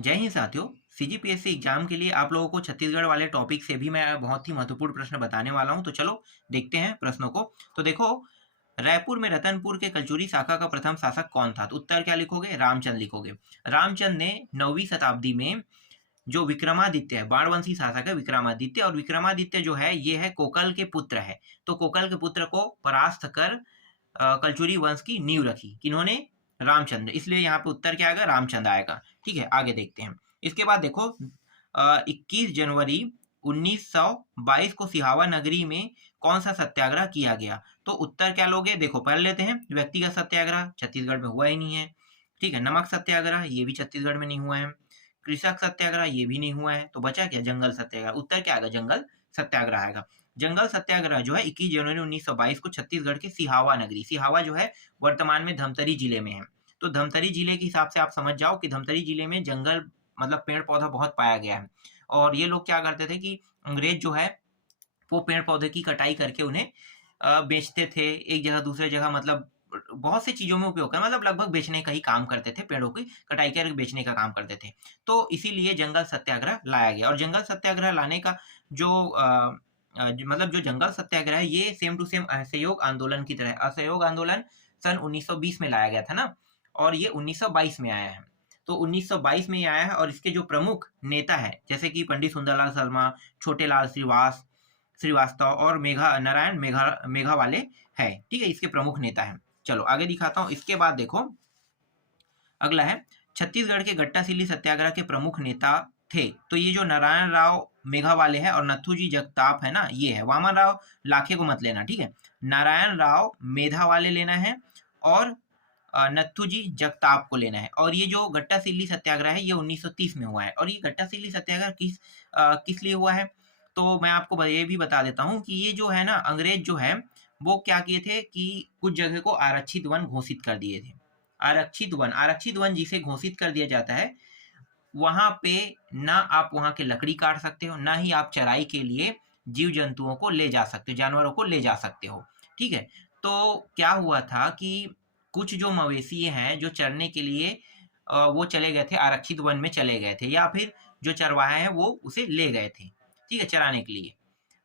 जय हिंद साथियों। CGPSC exam के लिए आप लोगों को छत्तीसगढ़ वाले टॉपिक से भी मैं बहुत ही महत्वपूर्ण प्रश्न बताने वाला हूं। तो चलो देखते हैं प्रश्नों को। तो देखो, रायपुर में रतनपुर के कलचुरी शाखा का प्रथम शासक कौन था? तो उत्तर क्या लिखोगे? रामचंद्र लिखोगे। रामचंद्र ने 9वीं शताब्दी में जो विक्रमादित्य है, बाणवंशी शासक है विक्रमादित्य, और विक्रमादित्य जो है ये है कोकल के पुत्र है। तो कोकल के पुत्र को परास्त कर कलचुरी वंश की नींव रखी। किन्होंने? रामचंद्र। इसलिए यहाँ पे उत्तर क्या आएगा? रामचंद्र आएगा। ठीक है, आगे देखते हैं। इसके बाद देखो, 21 जनवरी 1922 को सिहावा नगरी में कौन सा सत्याग्रह किया गया? तो उत्तर क्या लोगे? देखो पढ़ लेते हैं। व्यक्तिगत सत्याग्रह छत्तीसगढ़ में हुआ ही नहीं है। ठीक है, नमक सत्याग्रह ये भी छत्तीसगढ़ में नहीं हुआ है। कृषक सत्याग्रह ये भी नहीं हुआ है। तो बचा क्या? जंगल सत्याग्रह। उत्तर क्या आएगा? जंगल सत्याग्रह आएगा। जंगल सत्याग्रह जो है 21 जनवरी 1922 को छत्तीसगढ़ के सिहावा नगरी, सिहावा जो है वर्तमान में धमतरी जिले में है। तो धमतरी जिले के हिसाब से आप समझ जाओ कि धमतरी जिले में जंगल मतलब पेड़ पौधा बहुत पाया गया है। और ये लोग क्या करते थे कि अंग्रेज जो है वो पेड़ पौधे की कटाई करके उन्हें बेचते थे एक जगह दूसरे जगह, मतलब बहुत सी चीजों में उपयोग कर, मतलब लगभग बेचने का ही काम करते थे, पेड़ों की कटाई करके बेचने का काम करते थे। तो इसीलिए जंगल सत्याग्रह लाया गया। और जंगल सत्याग्रह लाने का जो मतलब जो जंगल सत्याग्रह है ये सेम टू सेम असहयोग आंदोलन की तरह, असहयोग आंदोलन सन 1920 में लाया गया था ना, और ये 1922 में आया है। तो 1922 में ही आया है। और इसके जो प्रमुख नेता है जैसे कि पंडित सुंदरलाल शर्मा, छोटेलाल श्रीवास्तव और नारायण मेघा वाले है। ठीक है, इसके प्रमुख नेता हैं। चलो आगे दिखाता हूँ। इसके बाद देखो, अगला है छत्तीसगढ़ के गट्टासिल्ली सत्याग्रह के प्रमुख नेता थे। तो ये जो नारायण राव मेघावाले है और नथुजी जगताप है ना, ये है। वामन राव लाखे को मत लेना, ठीक है। नारायण राव मेधावाले लेना है और नथुजी जगताप को लेना है। और ये जो गट्टासिल्ली सत्याग्रह है ये 1930 में हुआ है। और ये गट्टासिल्ली सत्याग्रह किस लिए हुआ है? तो मैं आपको ये भी बता देता हूँ कि ये जो है ना, अंग्रेज जो है वो क्या किए थे कि कुछ जगह को आरक्षित वन घोषित कर दिए थे। आरक्षित वन जिसे घोषित कर दिया जाता है, वहां पे ना आप वहां के लकड़ी काट सकते हो, ना ही आप चराई के लिए जीव जंतुओं को ले जा सकते हो, जानवरों को ले जा सकते हो। ठीक है, तो क्या हुआ था कि कुछ जो मवेशी हैं जो चरने के लिए वो चले गए थे, आरक्षित वन में चले गए थे, या फिर जो चरवाहे हैं वो उसे ले गए थे, ठीक है, चराने के लिए।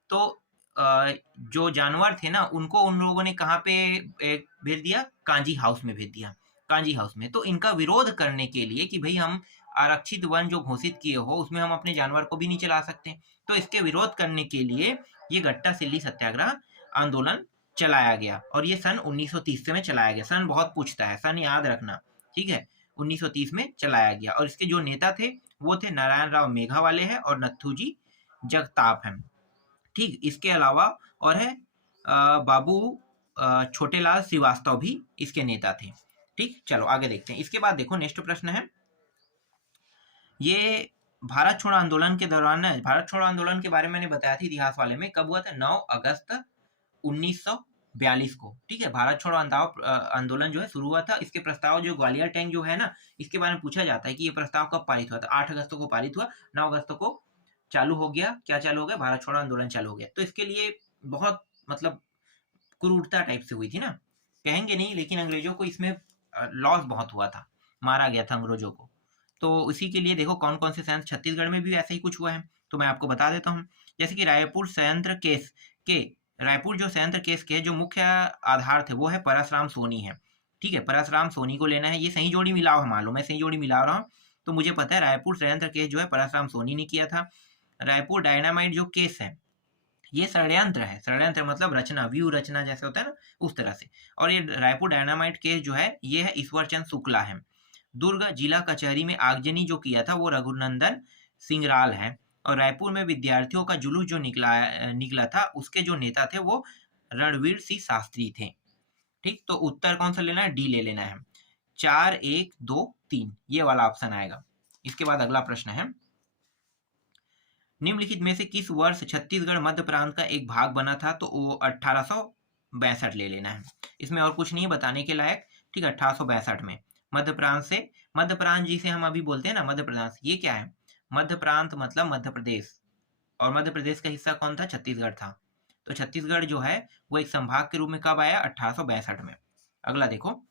तो जो जानवर थे ना उनको उन लोगों ने कहाँ पे भेज दिया? कांजी हाउस में भेज दिया, कांजी हाउस में। तो इनका विरोध करने के लिए कि भाई हम आरक्षित वन जो घोषित किए हो उसमें हम अपने जानवर को भी नहीं चला सकते, तो इसके विरोध करने के लिए ये गट्टा सिल्ली सत्याग्रह आंदोलन चलाया गया। और ये सन 1930 में चलाया गया। सन बहुत पूछता है, सन याद रखना, ठीक है। 1930 में चलाया गया। और इसके जो नेता थे वो थे नारायण राव मेघावाले हैं और नथुजी जगताप हैं। ठीक, इसके अलावा और है बाबू छोटेलाल श्रीवास्तव भी इसके नेता थे। ठीक, चलो आगे देखते हैं। इसके बाद देखो नेक्स्ट प्रश्न है, ये भारत छोड़ो आंदोलन के दौरान, भारत छोड़ो आंदोलन के बारे में मैंने बताया था इतिहास वाले में, कब हुआ था? 9 अगस्त 1942 को। ठीक है, भारत छोड़ो आंदोलन जो है शुरू हुआ था। इसके प्रस्ताव जो ग्वालियर टैंक जो है ना, इसके बारे में पूछा जाता है कि ये प्रस्ताव कब पारित हुआ था? 8 अगस्त को पारित हुआ, 9 अगस्त को चालू हो गया। क्या चालू हो गया? भारत छोड़ो आंदोलन चालू हो गया। तो इसके लिए बहुत मतलब क्रूरता टाइप से हुई थी ना, कहेंगे नहीं, लेकिन अंग्रेजों को इसमें लॉस बहुत हुआ था, मारा गया था अंग्रेजों को। तो इसी के लिए देखो कौन कौन से संयंत्र, छत्तीसगढ़ में भी ऐसा ही कुछ हुआ है, तो मैं आपको बता देता हूँ। जैसे कि रायपुर संयंत्र केस के, रायपुर जो संयंत्र केस के जो मुख्य आधार थे वो है परसराम सोनी है। ठीक है, परसराम सोनी को लेना है। ये सही जोड़ी मिलाओ है, मालूम, मैं सही जोड़ी मिला रहा हूँ, तो मुझे पता है रायपुर संयंत्र केस जो है परसराम सोनी ने किया था। रायपुर डायनामाइट जो केस है ये षड्यंत्र है। षड्यंत्र मतलब रचना, व्यू रचना जैसे होता है ना, उस तरह से। और ये रायपुर डायनामाइट केस जो है ये है ईश्वर चंद शुक्ला है। दुर्ग जिला कचहरी में आगजनी जो किया था वो रघुनंदन सिंगराल है। और रायपुर में विद्यार्थियों का जुलूस जो निकला था उसके जो नेता थे वो रणवीर सिंह शास्त्री थे। ठीक, तो उत्तर कौन सा लेना है? डी ले लेना है। 4, 1, 2, 3 ये वाला ऑप्शन आएगा। इसके बाद अगला प्रश्न है, निम्नलिखित में से किस वर्ष छत्तीसगढ़ मध्य प्रांत का एक भाग बना था? तो वो 1862 ले लेना है। इसमें और कुछ नहीं बताने के लायक। ठीक है, 1862 में मध्य प्रांत से, मध्य प्रांत जिसे हम अभी बोलते हैं ना मध्य प्रदेश, ये क्या है? मध्य प्रांत मतलब मध्य प्रदेश, और मध्य प्रदेश का हिस्सा कौन था? छत्तीसगढ़ था। तो छत्तीसगढ़ जो है वो एक संभाग के रूप में कब आया? 1862 में। अगला देखो,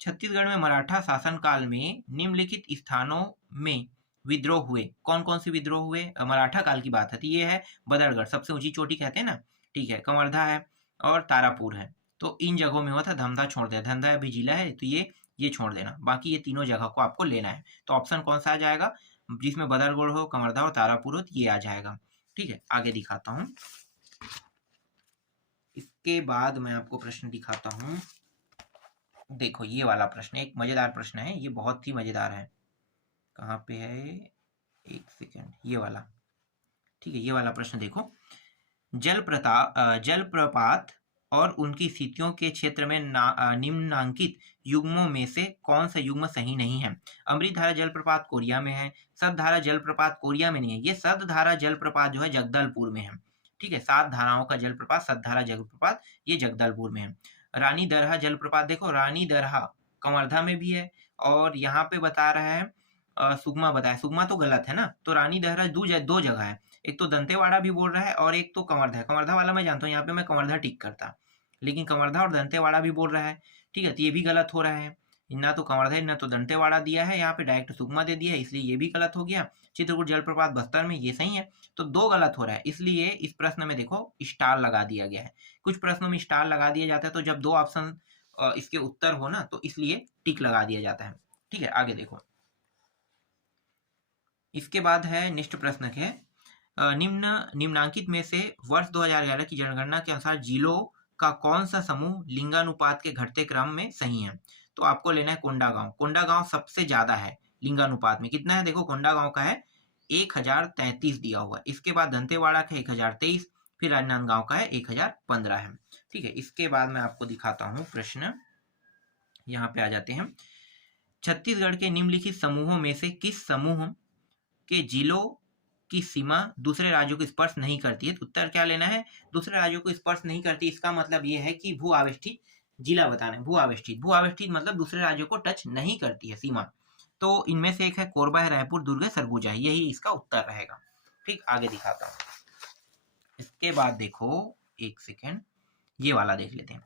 छत्तीसगढ़ में मराठा शासन काल में निम्नलिखित स्थानों में विद्रोह हुए। कौन कौन से विद्रोह हुए? मराठा काल की बात है, तो ये है बदरगढ़, सबसे ऊंची चोटी कहते हैं ना, ठीक है, कवर्धा है और तारापुर है। तो इन जगहों में हुआ था। धमधा छोड़ दिया, धमधा अभी जिला है, तो ये छोड़ देना, बाकी ये तीनों जगह को आपको लेना है। तो ऑप्शन कौन सा आ जाएगा? जिसमें बदरगढ़ हो, कवर्धा और तारापुर हो, तो ये आ जाएगा। ठीक है, आगे दिखाता हूँ। इसके बाद मैं आपको प्रश्न दिखाता हूँ। देखो ये वाला प्रश्न एक मजेदार प्रश्न है, ये बहुत ही मजेदार है। कहाँ पे है? एक सेकेंड, ये वाला। ठीक है, ये वाला प्रश्न देखो। जलप्रपात और उनकी स्थितियों के क्षेत्र में निम्नांकित युग्मों में से कौन सा युग्म सही नहीं है? अमृतधारा जलप्रपात कोरिया में है, सतधारा जलप्रपात कोरिया में नहीं है, ये सतधारा जलप्रपात जो है जगदलपुर में है। ठीक है, 7 धाराओं का जलप्रपात, सतधारा जलप्रपात, ये जगदलपुर में है। रानी दरहा जलप्रपात, देखो रानी दरहा कवर्धा में भी है, और यहाँ पे बता रहा है सुगमा बताया, सुगमा तो गलत है ना, तो रानी दरहा दो जगह है, एक तो दंतेवाड़ा भी बोल रहा है और एक तो कवर्धा है। कवर्धा वाला मैं जानता हूँ, यहाँ पे मैं कवर्धा टिक करता, लेकिन कवर्धा और दंतेवाड़ा भी बोल रहा है। ठीक है, तो ये भी गलत हो रहा है, ना तो कवर्धा है ना तो दंतेवाड़ा दिया है, यहाँ पे डायरेक्ट सुगमा दे दिया है, इसलिए ये भी गलत हो गया। चित्रकूट जलप्रपात बस्तर में, ये सही है, तो 2 गलत हो रहा है, इसलिए इस प्रश्न में देखो स्टार लगा दिया गया है। कुछ प्रश्नों में स्टार लगा दिया जाता है, तो जब 2 ऑप्शन इसके उत्तर हो ना, तो इसलिए टिक लगा दिया जाता है। ठीक है, आगे देखो। इसके बाद है नेक्स्ट प्रश्न है, निम्नांकित में से वर्ष 2011 की जनगणना के अनुसार जिलों का कौन सा समूह लिंगानुपात के घटते क्रम में सही है? तो आपको लेना है कोंडागांव। कोंडागांव सबसे ज्यादा है लिंगानुपात में, कितना है देखो, कोंडागांव का है 1033 दिया हुआ है। इसके बाद दंतेवाड़ा का 1023, फिर राजनांदगांव का है 1015 है। ठीक है, इसके बाद मैं आपको दिखाता हूँ प्रश्न, यहाँ पे आ जाते हैं। छत्तीसगढ़ के निम्नलिखित समूहों में से किस समूह के जिलों की सीमा दूसरे राज्यों को स्पर्श नहीं करती है? तो उत्तर क्या लेना है? दूसरे राज्यों को स्पर्श नहीं करती, इसका मतलब ये है कि भू आवेष्टित जिला बताना है। भू आवेष्टित मतलब दूसरे राज्यों को टच नहीं करती है सीमा। तो इनमें से एक है कोरबा है, रायपुर, दुर्ग है, सरगुजा है, यही इसका उत्तर रहेगा। ठीक, आगे दिखाता हूँ। इसके बाद देखो, एक सेकेंड, ये वाला देख लेते हैं।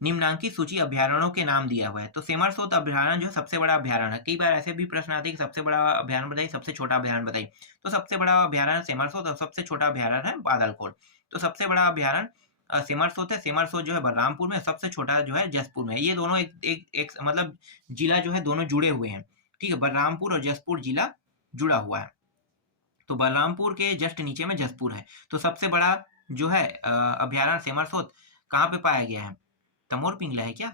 निम्नांकित सूची अभ्यारण्यों के नाम दिया हुआ है, तो सेमरसोत अभ्यारण्य जो सबसे बड़ा अभ्यारण्य है। कई बार ऐसे भी प्रश्न आते हैं कि सबसे बड़ा अभ्यारण्य बताइए, सबसे छोटा अभ्यारण्य बताइए। तो सबसे बड़ा अभ्यारण्य सेमरसोत और सबसे छोटा अभ्यारण्य है बादलकोट। तो सबसे बड़ा अभ्यारण्य सेमरसोत है, सेमरसोत जो है बलरामपुर में, सबसे छोटा जो है जसपुर में। ये दोनों एक मतलब जिला जो है दोनों जुड़े हुए हैं। ठीक है, बलरामपुर और जसपुर जिला जुड़ा हुआ है, तो बलरामपुर के जस्ट नीचे में जसपुर है। तो सबसे बड़ा जो है अभ्यारण्य सेमरसोत कहाँ पे पाया गया है? तमोर पिंगला है क्या?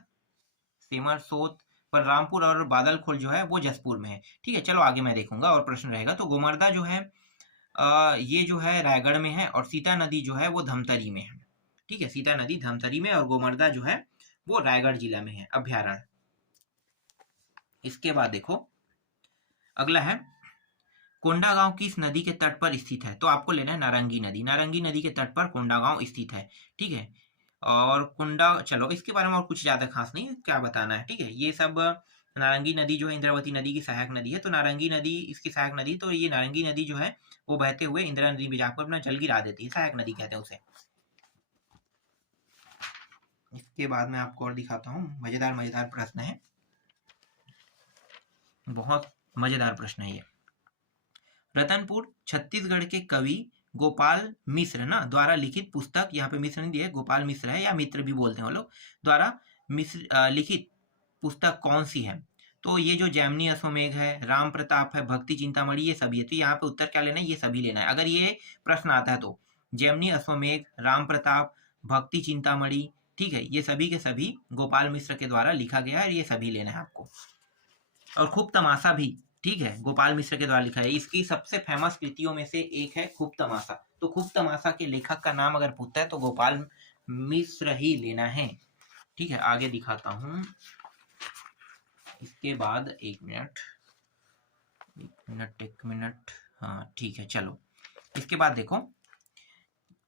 सेमरसोत, बलरामपुर और बादलखोल जो है वो जसपुर में है। ठीक है, चलो आगे मैं देखूंगा और प्रश्न रहेगा। तो गोमर्दा जो है ये जो है रायगढ़ में है, और सीता नदी जो है वो धमतरी में है। ठीक है, सीता नदी धमतरी में और गोमर्दा जो है वो रायगढ़ जिला में है अभ्यारण्य। इसके बाद देखो अगला है, कोंडागांव किस नदी के तट पर स्थित है? तो आपको लेना है नारंगी नदी। नारंगी नदी के तट पर कोंडागांव स्थित है। ठीक है, और कुंडा, चलो इसके बारे में और कुछ ज्यादा खास नहीं क्या बताना है। ठीक है, ये सब नारंगी नदी जो है इंद्रावती नदी की सहायक नदी है, तो नारंगी नदी इसकी सहायक नदी, तो ये नारंगी नदी जो है वो बहते हुए इंदिरा नदी में जाकर अपना जल गिरा देती है, सहायक नदी कहते हैं उसे। इसके बाद मैं आपको और दिखाता हूँ, मजेदार मजेदार प्रश्न है, बहुत मजेदार प्रश्न है ये। रतनपुर छत्तीसगढ़ के कवि गोपाल मिश्र ना द्वारा लिखित पुस्तक, यहाँ पे मिश्र नहीं दिया, गोपाल मिश्र है या मित्र भी बोलते हैं वो लोग, द्वारा लिखित पुस्तक कौन सी है? तो ये जो जैमिनी अश्वमेघ है, राम प्रताप है, भक्ति चिंतामणि, ये सभी है। तो यहाँ पे उत्तर क्या लेना है? ये सभी लेना है। अगर ये प्रश्न आता है तो जैमिनी अश्वमेघ, राम प्रताप, भक्ति चिंतामणि, ठीक है, ये सभी के सभी गोपाल मिश्र के द्वारा लिखा गया है, ये सभी लेना है आपको। और खूब तमाशा भी, ठीक है, गोपाल मिश्र के द्वारा लिखा है। इसकी सबसे फेमस कृतियों में से एक है खूब तमाशा। तो खूब तमाशा के लेखक का नाम अगर पूछता है तो गोपाल मिश्र ही लेना है। ठीक है, आगे दिखाता हूं। इसके बाद एक मिनट, हाँ ठीक है, चलो। इसके बाद देखो,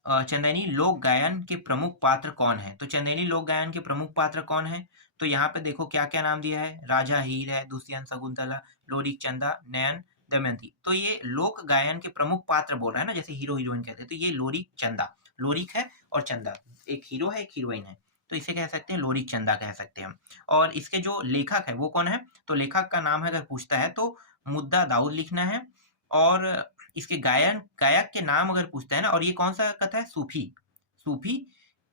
चंदेनी लोक गायन के प्रमुख पात्र कौन है? तो चंदेनी लोक गायन के प्रमुख पात्र कौन है? तो यहाँ पे देखो क्या क्या नाम दिया है, राजा हीर है, दुष्यंत, शकुंतला, लोरिक, चंदा, नयन, दमयंती। तो ये लोक गायन के प्रमुख पात्र बोल रहा है ना, जैसे हीरो हीरोइन कहते हैं, तो ये लोरिक, चंदा, लोरिक है और चंदा, एक हीरो है एक हीरोइन है, तो इसे कह सकते हैं लोरिक चंदा कह सकते हैं हम। और इसके जो लेखक है वो कौन है? तो लेखक का नाम है अगर पूछता है तो मुद्दा दाऊद लिखना है, और इसके गायक के नाम अगर पूछता है ना, और ये कौन सा कथा है, सूफी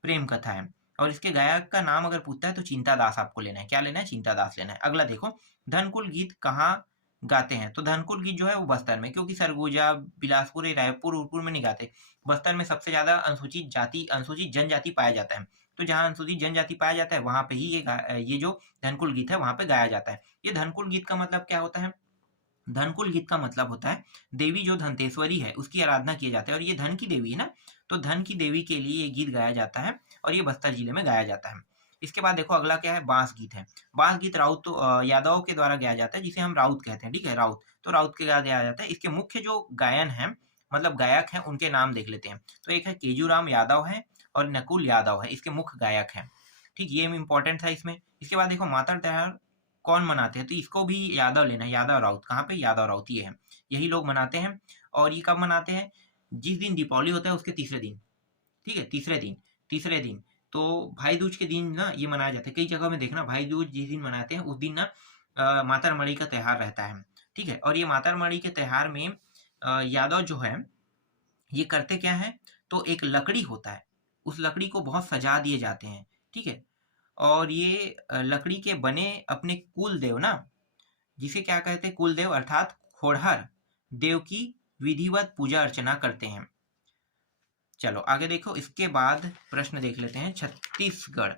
प्रेम कथा है, और इसके गायक का नाम अगर पूछता है तो चिंता दास आपको लेना है। क्या लेना है, चिंता दास लेना है। अगला देखो, धनकुल गीत कहाँ गाते हैं, तो धनकुल गीत जो है वो बस्तर में, क्योंकि सरगुजा, बिलासपुर, रायपुर उरपुर में नहीं गाते। बस्तर में सबसे ज्यादा अनुसूचित जनजाति पाया जाता है, तो जहाँ अनुसूचित जनजाति पाया जाता है वहां पे ही ये जो धनकुल गीत है वहां पे गाया जाता है। ये धनकुल गीत का मतलब क्या होता है, धनकुल गीत का मतलब होता है देवी जो धनतेश्वरी है उसकी आराधना किया जाता है, और ये धन की देवी है ना, तो धन की देवी के लिए ये गीत गाया जाता है, और ये बस्तर जिले में गाया जाता है। इसके बाद देखो अगला क्या है, बांस गीत है। बांस गीत राउत यादव के द्वारा गाया जाता है, जिसे हम राउत कहते हैं, ठीक है, राउत, तो राउत के द्वारा गाया जाता है। इसके मुख्य जो गायन है, मतलब गायक हैं, उनके नाम देख लेते हैं। तो एक है केजूराम यादव है, और नकुल यादव है, इसके मुख्य गायक हैं। ठीक, ये इंपॉर्टेंट था इसमें। इसके बाद देखो मातर त्योहार कौन मनाते हैं, तो इसको भी यादव लेना है, यादव राउत, कहाँ पे, यादव राउत ये है, यही लोग मनाते हैं। और ये कब मनाते हैं, जिस दिन दीपावली होता है उसके तीसरे दिन, ठीक है, तीसरे दिन तो भाई दूज के दिन ना ये मनाया जाता है। कई जगह में देखना भाई दूज जिस दिन मनाते हैं उस दिन ना मातरमणि का त्यौहार रहता है, ठीक है। और ये मातरमणि के त्यौहार में यादव जो है ये करते क्या है, तो एक लकड़ी होता है, उस लकड़ी को बहुत सजा दिए जाते हैं, ठीक है। और ये लकड़ी के बने अपने कुल देव ना, जिसे क्या कहते हैं, कुल देव अर्थात खोड़हर देव की विधिवत पूजा अर्चना करते हैं। चलो आगे देखो, इसके बाद प्रश्न देख लेते हैं छत्तीसगढ़।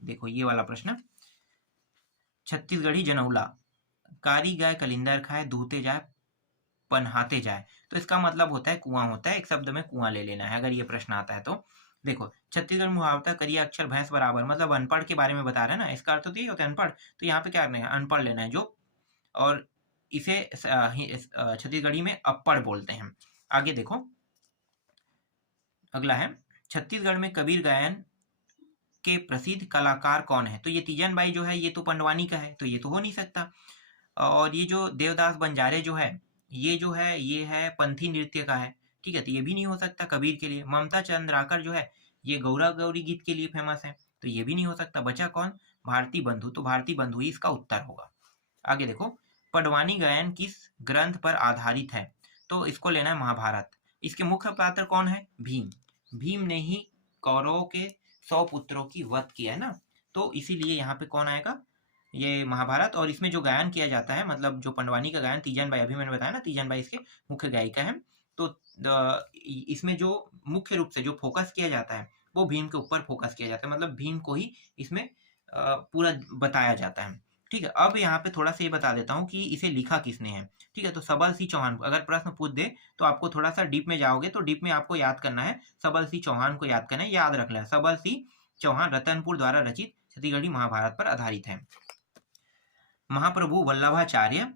देखो ये वाला प्रश्न, छत्तीसगढ़ी जनौला, कारी गाय कलिंदर खाए, दूहते जाए पनहाते जाए, तो इसका मतलब होता है कुआं होता है, एक शब्द में कुआं ले लेना है अगर ये प्रश्न आता है तो। देखो छत्तीसगढ़ मुहावरा करिया अक्षर भैंस बराबर, मतलब अनपढ़ के बारे में बता रहे हैं ना, इसका अर्थ तो यही होता है अनपढ़, तो यहाँ पे क्या करना है, अनपढ़ लेना है जो, और इसे छत्तीसगढ़ी में अप्पड़ बोलते हैं। आगे देखो अगला है, छत्तीसगढ़ में कबीर गायन के प्रसिद्ध कलाकार कौन है, तो ये तीजन बाई जो है ये तो पंडवानी का है, तो ये तो हो नहीं सकता। और ये जो देवदास बंजारे जो है ये है पंथी नृत्य का है, ठीक है, तो ये भी नहीं हो सकता कबीर के लिए। ममता चंद्राकर जो है ये गौरा गौरी गीत के लिए फेमस है, तो ये भी नहीं हो सकता। बचा कौन, भारती बंधु, तो भारती बंधु ही इसका उत्तर होगा। आगे देखो, पडवानी गायन किस ग्रंथ पर आधारित है, तो इसको लेना है महाभारत। इसके मुख्य पात्र कौन है, भीम, भीम ने ही कौरवों के 100 पुत्रों की वध किया है ना, तो इसीलिए यहाँ पे कौन आएगा, ये महाभारत। और इसमें जो गायन किया जाता है, मतलब जो पंडवानी का गायन, तीजन बाई, अभी मैंने बताया ना तीजन बाई इसके मुख्य गायिका है, तो इसमें जो मुख्य रूप से जो फोकस किया जाता है वो भीम के ऊपर फोकस किया जाता है, मतलब भीम को ही इसमें पूरा बताया जाता है, ठीक है। अब यहाँ पे थोड़ा सा ये बता देता हूँ कि इसे लिखा किसने है, ठीक है। तो सबल सिंह चौहान, अगर प्रश्न पूछ दे तो आपको थोड़ा सा डीप में जाओगे, तो डीप में आपको याद करना है, सबल सिंह चौहान को याद करना है, याद रखना है, सबल सिंह चौहान रतनपुर द्वारा रचित छत्तीसगढ़ी महाभारत पर आधारित है। महाप्रभु वल्लभाचार्य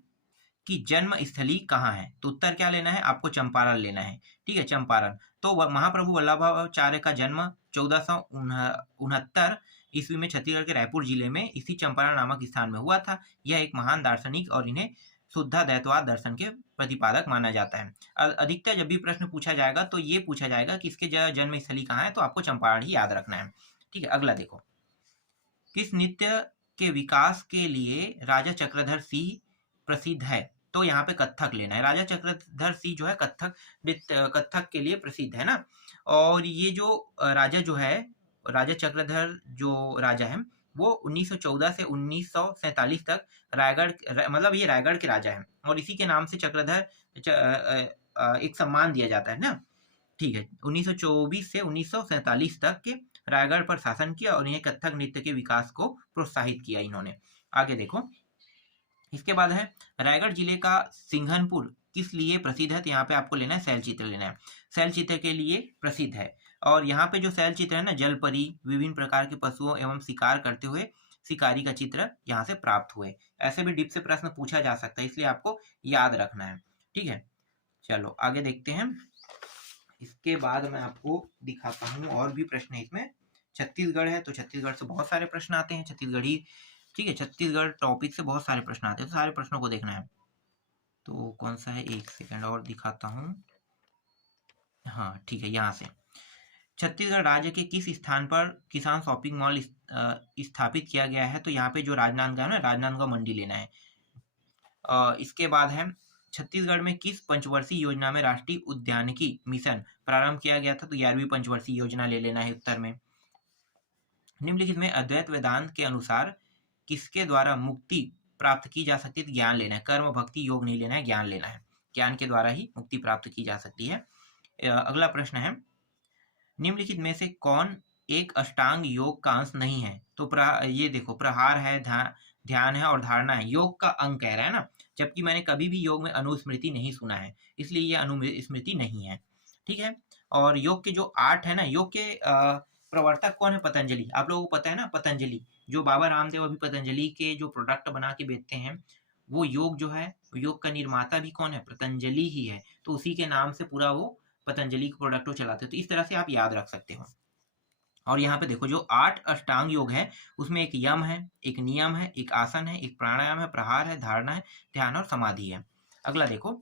की जन्म स्थली कहाँ है, तो उत्तर क्या लेना है आपको, चंपारण लेना है, ठीक है, चंपारण। तो महाप्रभु वल्लभाचार्य का जन्म 1469 ईस्वी में छत्तीसगढ़ के रायपुर जिले में इसी चंपारण नामक स्थान में हुआ था। यह एक महान दार्शनिक और इन्हें शुद्धाद्वैतवाद दर्शन के प्रतिपादक माना जाता है। अधिकतर जब भी प्रश्न पूछा जाएगा तो ये पूछा जाएगा कि इसके जन्म स्थली कहाँ है, तो आपको चंपारण ही याद रखना है, ठीक है। अगला देखो, किस नृत्य के विकास के लिए राजा चक्रधर सिंह प्रसिद्ध है, तो यहाँ पे कत्थक लेना है। राजा चक्रधर सिंह जो है कत्थक नृत्य, कत्थक के लिए प्रसिद्ध है ना। और ये जो राजा जो है, राजा चक्रधर जो राजा है वो 1914 से 1947 तक मतलब ये रायगढ़ के राजा हैं, और इसी के नाम से चक्रधर एक सम्मान दिया जाता है ना, ठीक है। 1924 से 1947 तक के रायगढ़ पर शासन किया और इन्हें कत्थक नृत्य के विकास को प्रोत्साहित किया इन्होंने। आगे देखो, इसके बाद है रायगढ़ जिले का सिंघनपुर किस लिए प्रसिद्ध है, तो यहाँ पे आपको लेना है शैल चित्र लेना है, शैल चित्र के लिए प्रसिद्ध है। और यहाँ पे जो शैल चित्र है ना, जलपरी, विभिन्न प्रकार के पशुओं एवं शिकार करते हुए शिकारी का चित्र यहाँ से प्राप्त हुए। ऐसे भी डीप से प्रश्न पूछा जा सकता है, इसलिए आपको याद रखना है, ठीक है। चलो आगे देखते हैं, इसके बाद मैं आपको दिखाता हूँ और भी प्रश्न है इसमें। छत्तीसगढ़ है तो छत्तीसगढ़ से बहुत सारे प्रश्न आते हैं, छत्तीसगढ़ी, ठीक है, छत्तीसगढ़ टॉपिक से बहुत सारे प्रश्न आते हैं, तो सारे प्रश्नों को देखना है। तो कौन सा है, एक सेकंड और दिखाता हूँ, हाँ ठीक है, यहाँ से छत्तीसगढ़ राज्य के किस स्थान पर किसान शॉपिंग मॉल स्थापित किया गया है, तो यहाँ पे जो राजनांदगांव है, राजनांदगांव मंडी लेना है। इसके बाद है छत्तीसगढ़ में किस पंचवर्षीय योजना में राष्ट्रीय उद्यानिकी मिशन प्रारंभ किया गया था? तो 11वीं पंचवर्षीय योजना ले लेना है उत्तर में। निम्नलिखित में अद्वैत वेदांत के अनुसार किसके द्वारा मुक्ति प्राप्त की जा सकती है? ज्ञान लेना है, कर्म भक्ति योग नहीं लेना है, ज्ञान लेना है। ज्ञान के द्वारा ही मुक्ति प्राप्त की जा सकती है। अगला प्रश्न है, निम्नलिखित में से कौन एक अष्टांग योग का अंश नहीं है? तो ये देखो, प्रहार है, ध्यान है और धारणा है। योग का अंग कह रहा है ना, जबकि मैंने कभी भी योग में अनुस्मृति नहीं सुना है, इसलिए ये अनुस्मृति नहीं है। ठीक है। और योग के जो 8 है ना, योग के प्रवर्तक कौन है? पतंजलि। आप लोगों को पता है ना, पतंजलि जो बाबा रामदेव अभी पतंजलि के जो प्रोडक्ट बना के बेचते हैं, वो योग जो है, योग का निर्माता भी कौन है? पतंजलि ही है। तो उसी के नाम से पूरा वो पतंजलि के प्रोडक्ट को चलाते हो। तो इस तरह से आप याद रख सकते हो। और यहाँ पे देखो, जो 8 अष्टांग योग है उसमें एक यम है, एक नियम है, एक आसन है, एक प्राणायाम है, प्रहार है, धारणा है, ध्यान और समाधि है। अगला देखो,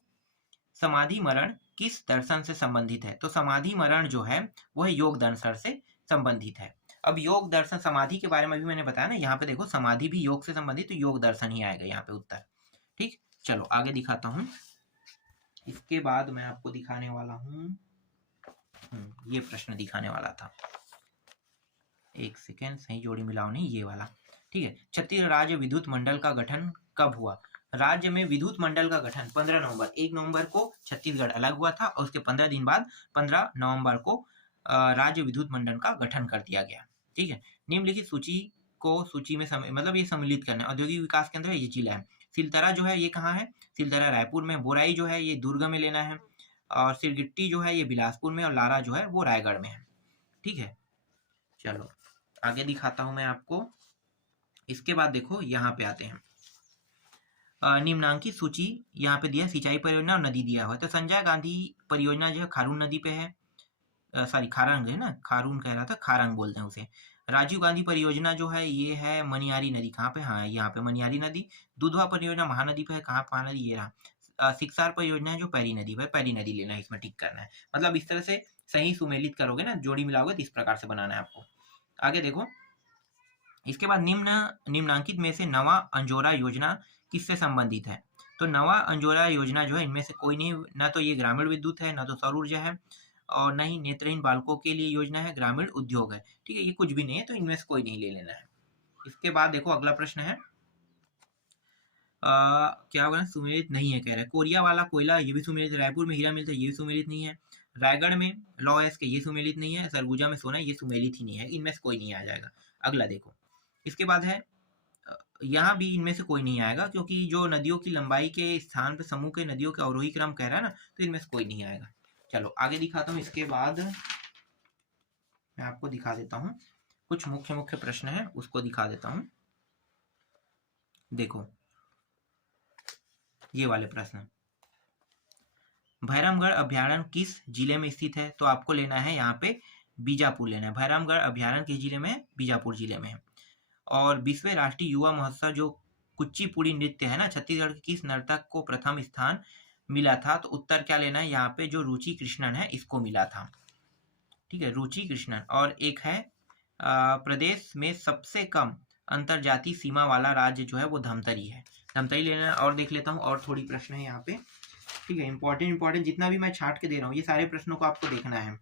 समाधि मरण किस दर्शन से संबंधित है? तो समाधि मरण जो है वह योग दर्शन से संबंधित है। अब योग दर्शन समाधि के बारे में भी मैंने बताया ना, यहाँ पे देखो समाधि भी योग से संबंधित, तो योग दर्शन ही आएगा यहाँ पे उत्तर। ठीक, चलो आगे दिखाता हूँ। इसके बाद मैं आपको दिखाने वाला हूँ, ये प्रश्न दिखाने वाला था, एक सेकेंड, सही जोड़ी मिलाओ नहीं, ये वाला। ठीक है, छत्तीसगढ़ राज्य विद्युत मंडल का गठन कब हुआ? राज्य में विद्युत मंडल का गठन 15 नवंबर, 1 नवंबर को छत्तीसगढ़ अलग हुआ था और उसके 15 दिन बाद 15 नवंबर को राज्य विद्युत मंडल का गठन कर दिया गया। ठीक है। निम्नलिखित सूची को सूची में मतलब ये सम्मिलित करना है। औद्योगिक विकास केंद्र ये जिला है। सिलतरा जो है ये कहाँ है? सिलतरा रायपुर में। बोराई जो है ये दुर्ग में लेना है, और सिरगिट्टी जो है ये बिलासपुर में, और लारा जो है वो रायगढ़ में है। ठीक है, चलो आगे दिखाता हूं मैं आपको। इसके बाद देखो यहाँ पे आते हैं, निम्नांकित सूची यहाँ पे दिया, सिंचाई परियोजना और नदी दिया हुआ है। तो संजय गांधी परियोजना जो है खारून नदी पे है, सॉरी खारंग है ना, खारून कह रहा था, खारंग बोलते हैं उसे। राजीव गांधी परियोजना जो है ये है मनियारी नदी, कहाँ पे? हाँ, यहाँ पे मनियारी नदी। दुधवा परियोजना महानदी पे है, कहाँ महानदी? ये रहा। सिक्सार परियोजना है जो पैरी नदी पे, पैरी नदी लेना है, इसमें टिक करना है। मतलब इस तरह से सही सुमेलित करोगे ना, जोड़ी मिलाओगे तो इस प्रकार से बनाना है आपको। आगे देखो, इसके बाद निम्नांकित में से नवा अंजोरा योजना किससे संबंधित है? तो नवा अंजोरा योजना जो है इनमें से कोई नहीं, ना तो ये ग्रामीण विद्युत है, ना तो सौर ऊर्जा है, और न ही नेत्रहीन बालकों के लिए योजना है, ग्रामीण उद्योग है। ठीक है, ये कुछ भी नहीं है, तो इनमें से कोई नहीं ले लेना है। इसके बाद देखो अगला प्रश्न है, क्या होगा? सुमेलित नहीं है कह रहा है। कोरिया वाला कोयला ये भी सुमेलित है, रायपुर में हीरा मिलता है ये भी सुमेलित नहीं है, रायगढ़ में लॉ एस के ये सुमेलित नहीं है, सरगुजा में सोना ये सुमेलित ही नहीं है, इनमें से कोई नहीं आ जाएगा। अगला देखो, इसके बाद है, यहाँ भी इनमें से कोई नहीं आएगा, क्योंकि जो नदियों की लंबाई के स्थान पे समूह के नदियों का अवरोही क्रम कह रहा है ना, तो इनमें से कोई नहीं आएगा। चलो आगे दिखाता हूँ। इसके बाद मैं आपको दिखा देता हूँ कुछ मुख्य मुख्य प्रश्न है, उसको दिखा देता हूँ। देखो ये वाले प्रश्न, भैरमगढ़ अभ्यारण्य किस जिले में स्थित है? तो आपको लेना है यहाँ पे बीजापुर लेना है। भैरमगढ़ अभ्यारण्य किस जिले में है? बीजापुर जिले में है। और 20वें राष्ट्रीय युवा महोत्सव जो कुचिपुड़ी नृत्य है ना, छत्तीसगढ़ के किस नर्तक को प्रथम स्थान मिला था? तो उत्तर क्या लेना है यहाँ पे, जो रुचि कृष्णन है इसको मिला था। ठीक है, रुचि कृष्णन। और एक है प्रदेश में सबसे कम अंतरजातीय सीमा वाला राज्य जो है वो धमतरी है, धमतरी लेना। और देख लेता हूँ, और थोड़ी प्रश्न है यहाँ पे। ठीक है, इंपॉर्टेंट जितना भी मैं छाट के दे रहा हूँ, ये सारे प्रश्नों को आपको देखना है।